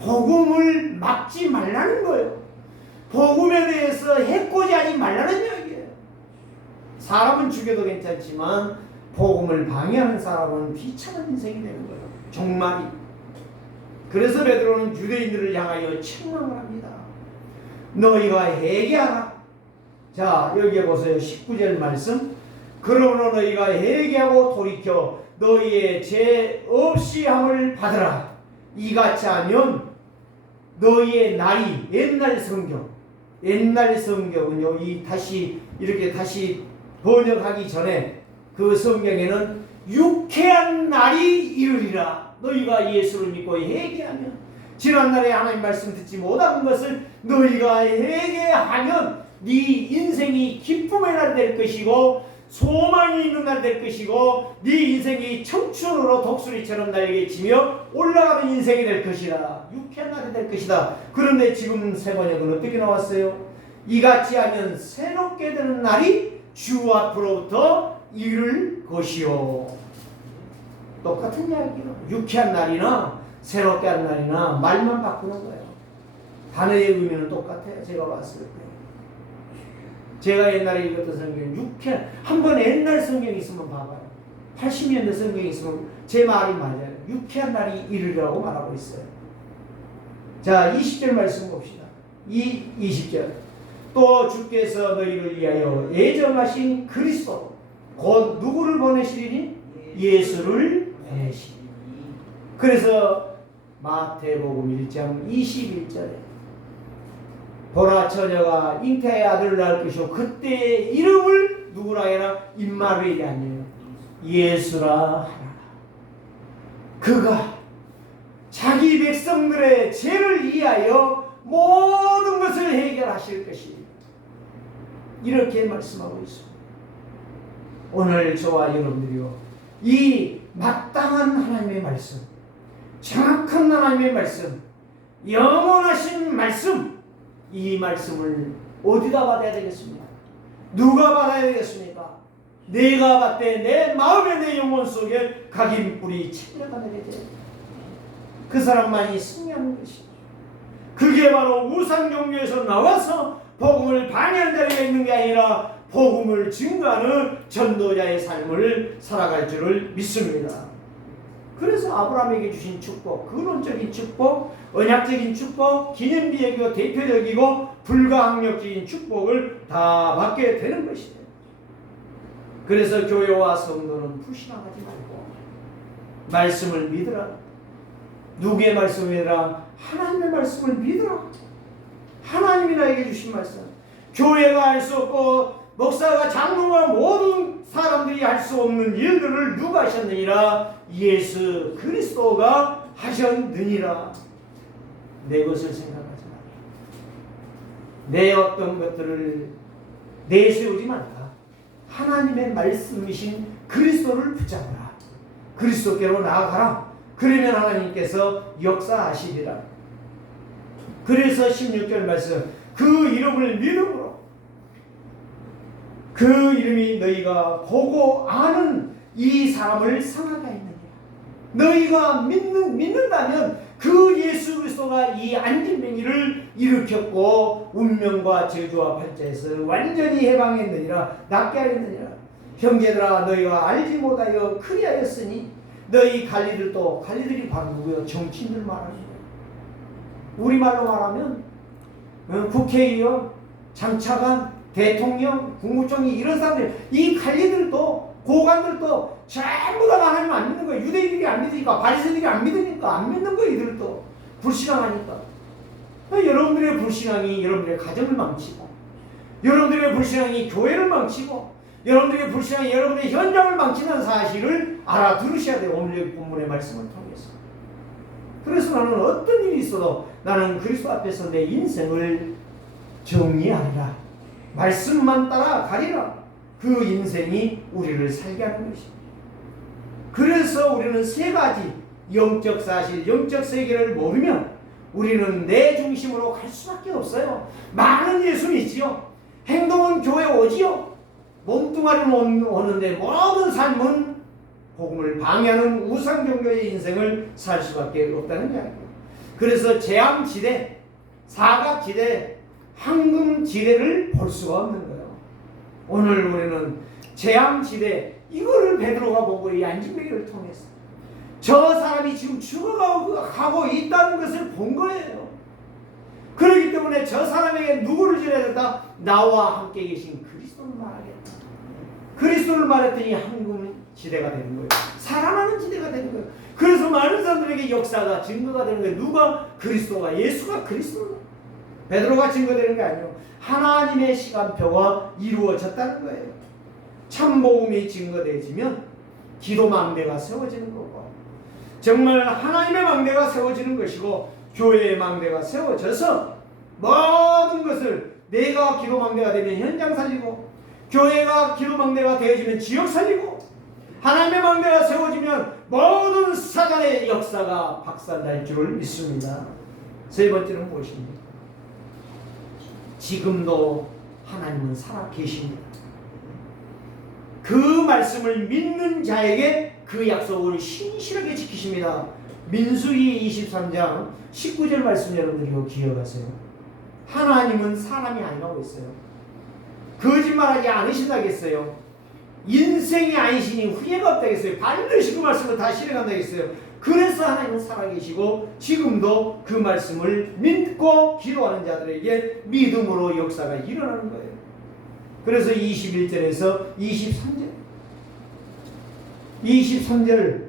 복음을 막지 말라는 거예요. 복음에 대해서 해코지하지 말라는 이야기예요. 사람은 죽여도 괜찮지만 복음을 방해하는 사람은 비참한 인생이 되는 거예요. 종말이. 그래서 베드로는 유대인들을 향하여 책망을 합니다. 너희가 회개하라. 자, 여기에 보세요. 19절 말씀. 그러므로 너희가 회개하고 돌이켜 너희의 죄 없이 함을 받으라. 이같이 하면 너희의 날이, 옛날 성경은요, 이렇게 다시 번역하기 전에 그 성경에는 유쾌한 날이 이르리라. 너희가 예수를 믿고 회개하면, 지난날에 하나님 말씀 듣지 못한 것을 너희가 회개하면 네 인생이 기쁨의 날 될 것이고 소망이 있는 날 될 것이고 네 인생이 청춘으로 독수리처럼 날개치며 올라가는 인생이 될 것이다. 유쾌한 날이 될 것이다. 그런데 지금 새 번역은 어떻게 나왔어요? 이같이 하면 새롭게 되는 날이 주 앞으로부터 이를 것이요. 똑같은 이야기예요. 유쾌한 날이나 새롭게 하는 날이나 말만 바꾸는 거예요. 단어의 의미는 똑같아요. 제가 봤을 때. 제가 옛날에 읽었던 성경, 한번 옛날 성경 있으면 봐봐요. 80년대 성경 있으면 제 말이 맞아요. 유쾌한 날이 이르리라고 말하고 있어요. 자, 20절 말씀 봅시다. 20절. 또 주께서 너희를 위하여 예정하신 그리스도, 곧 누구를 보내시리니? 예수를 보내시리니. 그래서 마태복음 1장 21절에 보라 처녀가 잉태의 아들을 낳을 것이요 그때의 이름을 누구라 해라? 임마누엘이 아니에요. 예수라 하라. 그가 자기 백성들의 죄를 위하여 모든 것을 해결하실 것이, 이렇게 말씀하고 있습니다. 오늘 저와 여러분들이요, 이 마땅한 하나님의 말씀, 정확한 하나님의 말씀, 영원하신 말씀, 이 말씀을 어디다 받아야 되겠습니까? 누가 받아야 되겠습니까? 내가 받되 내 마음에 내 영혼 속에 각인뿌리 채려가 되게 돼. 그 사람만이 승리하는 것이죠. 그게 바로 우상종교에서 나와서 복음을 방해하는 자리가 있는 게 아니라 복음을 증거하는 전도자의 삶을 살아갈 줄을 믿습니다. 그래서 아브라함에게 주신 축복, 근원적인 축복, 언약적인 축복, 기념비적이고 대표적이고 불가항력적인 축복을 다 받게 되는 것이에요. 그래서 교회와 성도는 불신앙하지 말고 말씀을 믿으라. 누구의 말씀을 믿으라? 하나님의 말씀을 믿으라. 하나님이 나에게 주신 말씀. 교회가 할 수 없고 목사가 장로가 모든 사람들이 할 수 없는 일들을 누가 하셨느니라? 예수 그리스도가 하셨느니라. 내 것을 생각하지 마라. 내 어떤 것들을 내세우지 말라. 하나님의 말씀이신 그리스도를 붙잡아라. 그리스도께로 나아가라. 그러면 하나님께서 역사하시리라. 그래서 16절 말씀, 그 이름을 믿음으로, 그 이름이 너희가 보고 아는 이 사람을 상하게 했느니라. 너희가 믿는다면 그 예수 그리스도가 이 안진뱅이를 일으켰고 운명과 저주와 팔자에서 완전히 해방했느니라. 낫게 하였느니라. 형제들아, 너희가 알지 못하여 그리하였으니, 너희 관리들이 바로 누구예요? 정치인들 말하는 거예요. 우리말로 말하면 국회의원, 장차관, 대통령, 국무총리, 이런 사람들, 이 관리들도 고관들도 전부 다 하나님 안 믿는 거예요. 유대인들이 안 믿으니까, 바리새인들이 안 믿으니까 안 믿는 거예요. 이들도 불신앙하니까. 여러분들의 불신앙이 여러분들의 가정을 망치고, 여러분들의 불신앙이 교회를 망치고, 여러분들의 불신앙이 여러분의 현장을 망치는 사실을 알아들으셔야 돼요. 오늘 본문의 말씀을 통해서. 그래서 나는 어떤 일이 있어도 나는 그리스도 앞에서 내 인생을 정리하리라. 말씀만 따라가리라. 그 인생이 우리를 살게 하는 것입니다. 그래서 우리는 세 가지 영적 사실, 영적 세계를 모르면 우리는 내 중심으로 갈 수밖에 없어요. 많은 예수 믿지요. 행동은 교회 오지요. 몸뚱아리는 오는데 모든 삶은 복음을 방해하는 우상종교의 인생을 살 수밖에 없다는 이야기예요. 그래서 재앙지대, 사각지대, 황금지대를 볼 수가 없는 거예요. 오늘 우리는 재앙지대, 이거를 베드로가 보고 이 안진뱅이를 통해서 저 사람이 지금 죽어가고 있다는 것을 본 거예요. 그렇기 때문에 저 사람에게 누구를 지내야 된다? 나와 함께 계신 그리스도를 말하겠다. 그리스도를 말했더니 황금지대가 되는 거예요. 살아나는 지대가 되는 거예요. 그래서 많은 사람들에게 역사가 증거가 되는 거예요. 누가? 그리스도가, 예수가 그리스도가. 베드로가 증거되는 게 아니에요. 하나님의 시간표가 이루어졌다는 거예요. 참복음이 증거되어지면 기도 망대가 세워지는 거고, 정말 하나님의 망대가 세워지는 것이고, 교회의 망대가 세워져서 모든 것을, 내가 기도 망대가 되면 현장 살리고, 교회가 기도 망대가 되어지면 지역 살리고, 하나님의 망대가 세워지면 모든 사단의 역사가 박살날 줄을 믿습니다. 세 번째는 무엇입니까? 지금도 하나님은 살아 계십니다. 그 말씀을 믿는 자에게 그 약속을 신실하게 지키십니다. 민수기 23장 19절 말씀 여러분들이 기억하세요. 하나님은 사람이 아니라고 했어요. 거짓말하지 않으신다겠어요. 인생이 아니시니 후회가 없다겠어요. 반드시 그 말씀을 다 실행한다겠어요. 그래서 하나님은 살아계시고 지금도 그 말씀을 믿고 기도하는 자들에게 믿음으로 역사가 일어나는 거예요. 그래서 21절에서 23절 22절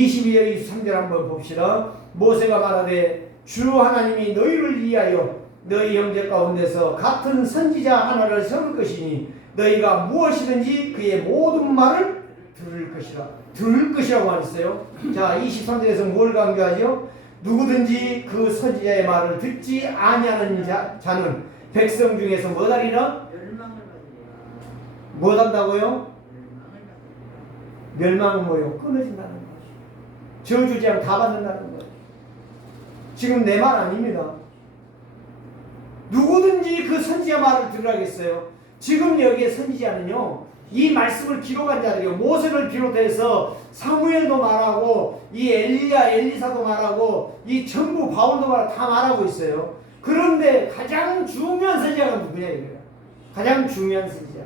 23절 한번 봅시다. 모세가 말하되 주 하나님이 너희를 위하여 너희 형제 가운데서 같은 선지자 하나를 세울 것이니 너희가 무엇이든지 그의 모든 말을 들을 것이라. 들을 것이라고 말했어요. 자, 23절에서 뭘 강조하죠? 누구든지 그 선지자의 말을 듣지 아니하는 자는 백성 중에서 뭐하리라? 뭐한다고요? 멸망은 뭐요? 끊어진다는 거죠. 저주지랑 다 받는다는 거예요. 지금 내 말 아닙니다. 누구든지 그 선지자 말을 들으라겠어요. 지금 여기에 선지자는요, 이 말씀을 기록한 자들이요, 모세를 비롯해서 사무엘도 말하고 이 엘리야, 엘리사도 말하고 이 전부 바울도 말하고 다 말하고 있어요. 그런데 가장 중요한 선지자가 누구냐 이거예요. 가장 중요한 선지자가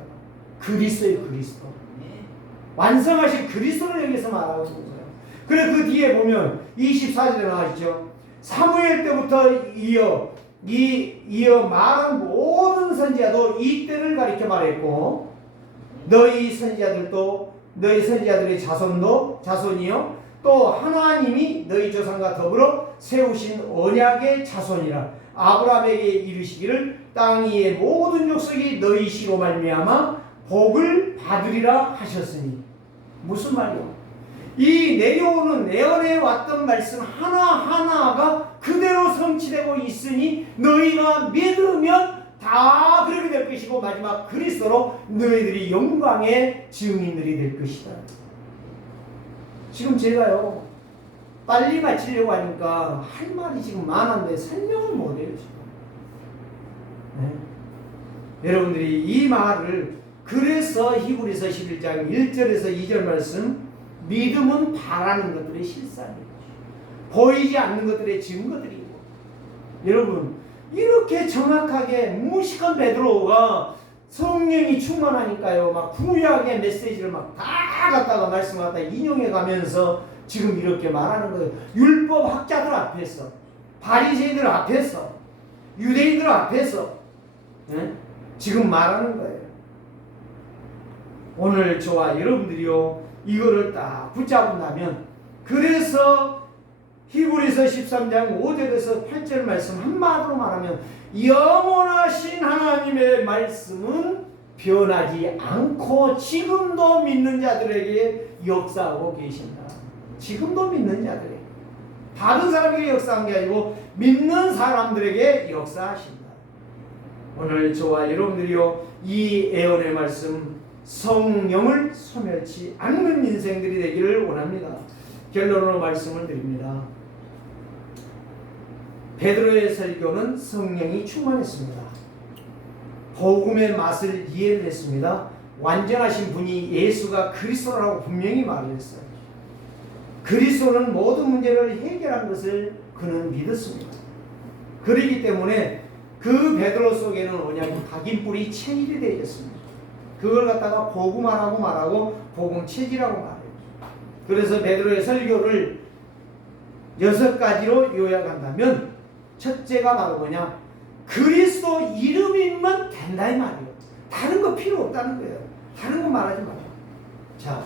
그리스도예요. 그리스도. 완성하신 그리스도를 여기서 말하고 있는 거예요. 그래 그 뒤에 보면 24절에 나와있죠. 사무엘 때부터 이어 말한 모든 선지자도 이 때를 가리켜 말했고, 너희 선지자들도, 너희 선지자들의 자손이요, 또 하나님이 너희 조상과 더불어 세우신 언약의 자손이라 아브라함에게 이르시기를 땅 위의 모든 족속이 너희 씨로 말미암아 복을 받으리라 하셨으니. 무슨 말이요? 이 내려오는 내연에 왔던 말씀 하나하나가 그대로 성취되고 있으니 너희가 믿으면 다 그렇게 될 것이고 마지막 그리스도로 너희들이 영광의 증인들이 될 것이다. 지금 제가요 빨리 마치려고 하니까 할 말이 지금 많은데 설명을 못해요 지금. 네? 여러분들이 이 말을, 그래서 히브리서 11장 1절에서 2절 말씀, 믿음은 바라는 것들의 실상이고 보이지 않는 것들의 증거들이고. 여러분 이렇게 정확하게 무식한 베드로가 성령이 충만하니까요 막 구약의 메시지를 막 다 갖다가 말씀 갖다 인용해 가면서 지금 이렇게 말하는 거예요. 율법 학자들 앞에서, 바리새인들 앞에서, 유대인들 앞에서 지금 말하는 거예요. 오늘 저와 여러분들이요 이거를 딱 붙잡는다면, 그래서 히브리서 13장 5절에서 8절 말씀 한마디로 말하면 영원하신 하나님의 말씀은 변하지 않고 지금도 믿는 자들에게 역사하고 계신다. 지금도 믿는 자들에게, 다른 사람에게 역사한 게 아니고 믿는 사람들에게 역사하신다. 오늘 저와 여러분들이요 이 애언의 말씀, 성령을 소멸치 않는 인생들이 되기를 원합니다. 결론으로 말씀을 드립니다. 베드로의 설교는 성령이 충만했습니다. 복음의 맛을 이해를 했습니다. 완전하신 분이 예수가 그리스도라고 분명히 말을 했어요. 그리스도는 모든 문제를 해결한 것을 그는 믿었습니다. 그렇기 때문에 그 베드로 속에는 뭐냐면 각인뿔이 체질이 되어 있습니다. 그걸 갖다가 복음화라고 말하고 복음 체질이라고 말해요. 그래서 베드로의 설교를 6가지로 요약한다면 첫째가 바로 뭐냐? 그리스도 이름이면 된다 이 말이에요. 다른 거 필요 없다는 거예요. 다른 거 말하지 마요. 자,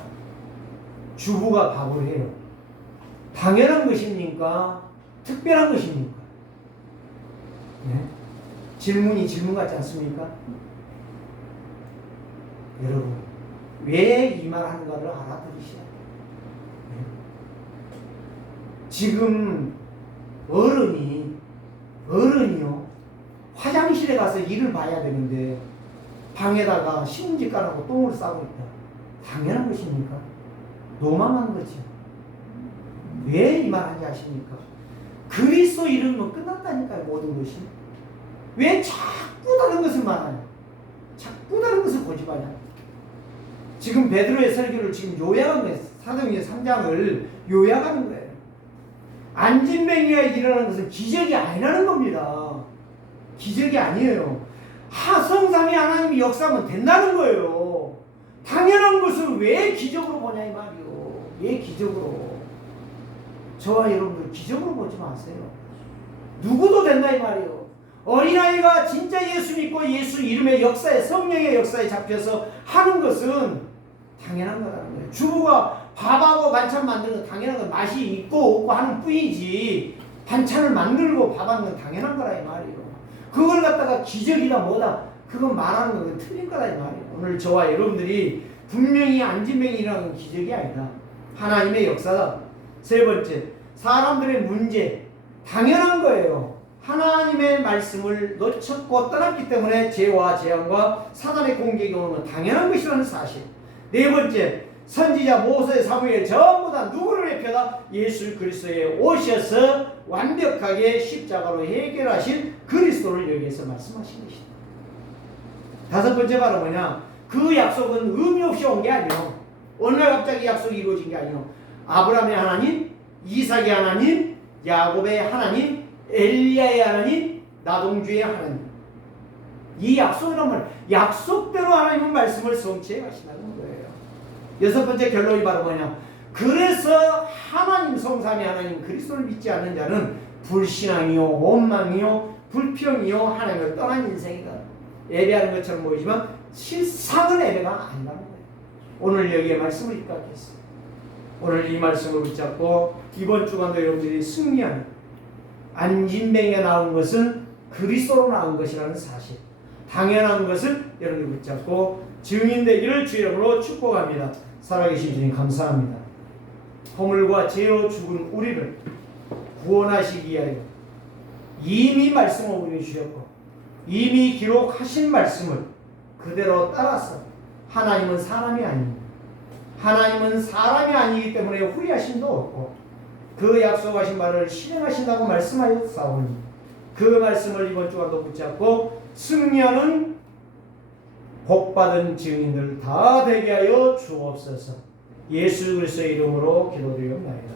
주부가 밥을 해요. 당연한 것입니까? 특별한 것입니까? 네? 질문이 질문 같지 않습니까? 여러분, 왜 이 말 하는가를 알아들으셔야 돼요. 네? 지금 어른이요, 화장실에 가서 일을 봐야 되는데 방에다가 신문지 깔아놓고 똥을 싸고 있다. 당연한 것입니까? 노망한 거죠. 왜 이 말 하는지 아십니까? 그리스도 이름은 끝났다니까요. 모든 것이. 왜 자꾸 다른 것을 말하냐? 자꾸 다른 것을 고집하냐? 지금 베드로의 설교를 지금 요약한 거예요. 사도행전 3장을 요약하는 거예요. 안진뱅이가 일어나는 것은 기적이 아니라는 겁니다. 기적이 아니에요. 성삼위 하나님이 역사하면 된다는 거예요. 당연한 것을 왜 기적으로 보냐 이 말이요. 왜 기적으로? 저와 여러분들 기적으로 보지 마세요. 누구도 된다 이 말이에요. 어린아이가 진짜 예수 믿고 예수 이름의 역사에, 성령의 역사에 잡혀서 하는 것은 당연한 거라는 거예요. 주부가 밥하고 반찬 만드는 건 당연한 건 맛이 있고 없고 하는 뿐이지, 반찬을 만들고 밥하는 건 당연한 거라 이 말이에요. 그걸 갖다가 기적이다 뭐다 그건 말하는 건 틀린 거다 이 말이에요. 오늘 저와 여러분들이 분명히 안진뱅이 일어나는 건 기적이 아니다. 하나님의 역사다. 세 번째, 사람들의 문제. 당연한 거예요. 하나님의 말씀을 놓쳤고 떠났기 때문에 죄와 재앙과 사단의 공격이 오는 건 당연한 것이라는 사실. 네 번째, 선지자 모세, 사무엘 전부 다 누구를 대표다? 예수 그리스도에 오셔서 완벽하게 십자가로 해결하신 그리스도를 여기에서 말씀하신 것이다. 다섯 번째 바로 뭐냐? 그 약속은 의미 없이 온 게 아니요. 어느 날 갑자기 약속이 이루어진 게 아니요. 아브라함의 하나님, 이삭의 하나님, 야곱의 하나님, 엘리야의 하나님, 나동주의 하나님. 이 약속이란 말, 약속대로 하나님은 말씀을 성취해 가신다는 거예요. 여섯 번째 결론이 바로 뭐냐? 그래서 하나님 성삼위 하나님 그리스도를 믿지 않는 자는 불신앙이요, 원망이요, 불평이요, 하나님을 떠난 인생이다. 예배하는 것처럼 보이지만 실상은 예배가 아니라는 거예요. 오늘 여기에 말씀을 입각했어요. 오늘 이 말씀을 붙잡고 이번 주간도 여러분들이 승리하는, 안진뱅이가 나온 것은 그리스도로 나온 것이라는 사실, 당연한 것을 여러분들이 붙잡고 증인되기를 주 이름으로 축복합니다. 살아계신 주님 감사합니다. 허물과 죄로 죽은 우리를 구원하시기 위하여 이미 말씀을 우리에게 주셨고 이미 기록하신 말씀을 그대로 따라서, 하나님은 사람이 아닙니다. 하나님은 사람이 아니기 때문에 후리하심도 없고 그 약속하신 말을 실행하신다고 말씀하였사오니 그 말씀을 이번 주간도 붙잡고 승리하는 복받은 증인들 다 되게 하여 주옵소서. 예수 그리스도의 이름으로 기도드리옵나이다.